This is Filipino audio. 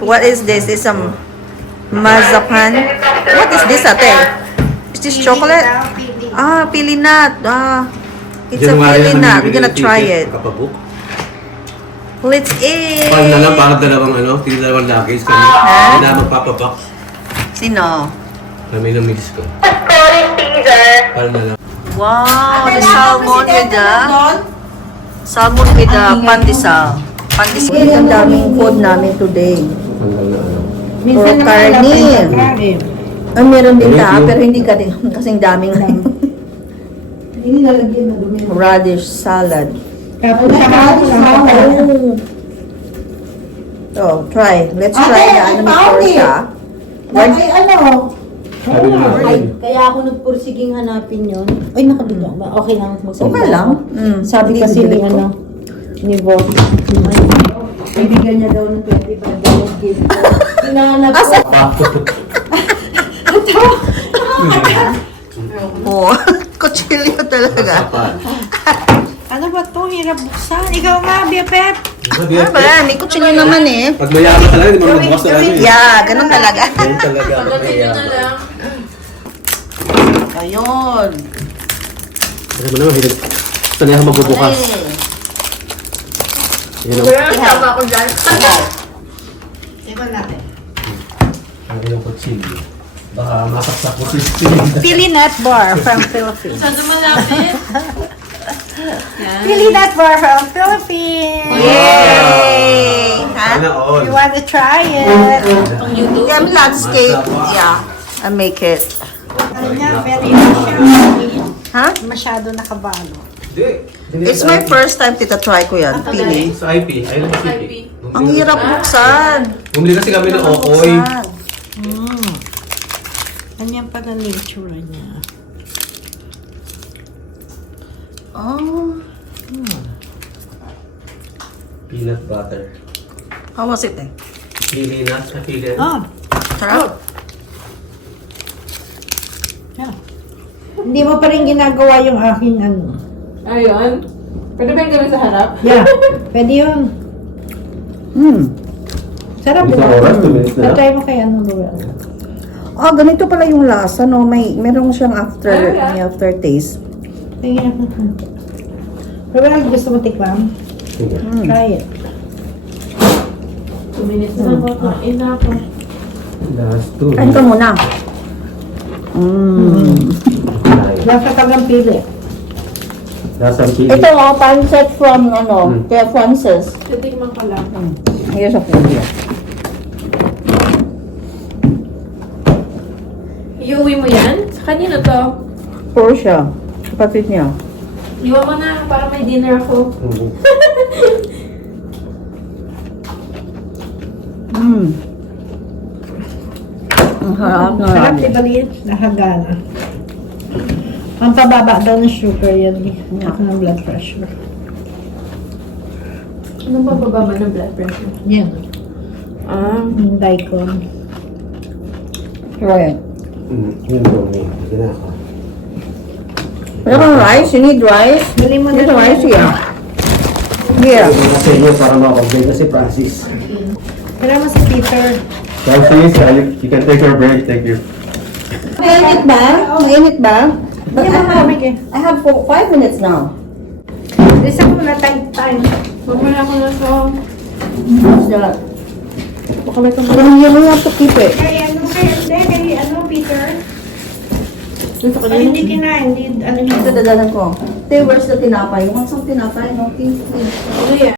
What is this? It's some mazapan. What is this, ate? Is this chocolate? Ah, pili nut. It's a pili nut. We're gonna try it. Let's eat. Pal na lang, para dalawang luggage kami. Hindi na magpapabox. Sino? Kami ng miss ko. Pal na lang. Wow, the salmon with the pandesal. Pandesal. Ang daming food namin today. Pal na lang. Puro karni. Ah, meron din pero hindi ka din. Kasing daming Hindi nalagyan na dumi. radish salad. Tapos So, try. Let's try the ano ni Portia. Ay, ano? Sabi na natin. Kaya ako nagpursiging hanapin yun. Ay, nakabila. Okay lang magsalita. Okay lang. Sabi Hindi, kasi ni delete ko. ano, ni Bob. Kaibigan niya daw ng $25 gift. Hinahanap ko. Oh, kutsilyo talaga. Ano ba to? Hirap buksan. Ikaw nga, BFF. Ano ba? May kutsilyo naman eh. Pag mayaman talaga, di mo magbukas na ano eh. Yeah, ganun talaga. Ganun talaga. Pag mayaman. Ayun. Alam mo naman, sanay ako magbubukas. Yun ang Tama ko dyan. Tingnan natin. ang iyong kutsilyo. Baka masaksak ko si Steve. Pili Nut Bar from Philippines. Saan malapit? Pili Nut Bar from Philippines. Yay! Ha? Sana all. You want to try it? Pang YouTube? Yeah, I'm not scared. Yeah, I make it. Ano niya? Very masyado. Ha? Masyado nakabalo. Hindi. It's my first time try ko yan. Pili. Sa IP. Ayun ang IP. Ang hirap buksan. Bumili kasi kami ng okoy. Ganyan pag ang nature niya. Oh. Peanut butter. How was it eh? Pili nuts. Pili. Oh, Sarap. yeah. Hindi mo pa rin ginagawa yung aking ano. Ayun. Pwede ba yung gawin sa harap? Yeah, pwede yun. Sarap Isang diba? oras, 2 minutes na lang. Patry mo kay ano ba? Ah, ganito pala yung lasa, no? Meron siyang may aftertaste. Tingnan mo. Pero wala gusto mo tikman? Sige. Try it. 2 minutes na ako. Kain na ako. Last 2. Kain ka muna. Lasa tagang pili. Last ang pili. Ito, pancit from, Kuya Francis. Titikman ko lang. Here's a food here. Iuwi mo yan? Sa kanino to? Portia. Kapatid niya. Iwan mo na para may dinner ako. Ang harap na. Sarap di ba liit? Nahagana. Ang pababa daw ng sugar yan. Ako ng blood pressure. Anong pababa ng blood pressure? Yan. Ah. Yung daikon. Try it. Yun po, may ginaka. Wala kang rice? You need rice? Bili mo na There's rice ito. here. Here. Sa inyo para makakomplain kasi Francis. Kaya mo si Peter. Francis, you can take your break. Thank you. Mainit ba? Mainit ba? But Hindi mo malamig eh. I have 5 minutes now. Isa mo na time. Bumala ko na to. How's that? You have to keep it. Kaya Peter? Dito ka Ay, hindi kinain. Hindi, ano yun? Ito dadalan ko. Te, where's the tinapay? You want some tinapay? No, please. Ano yan?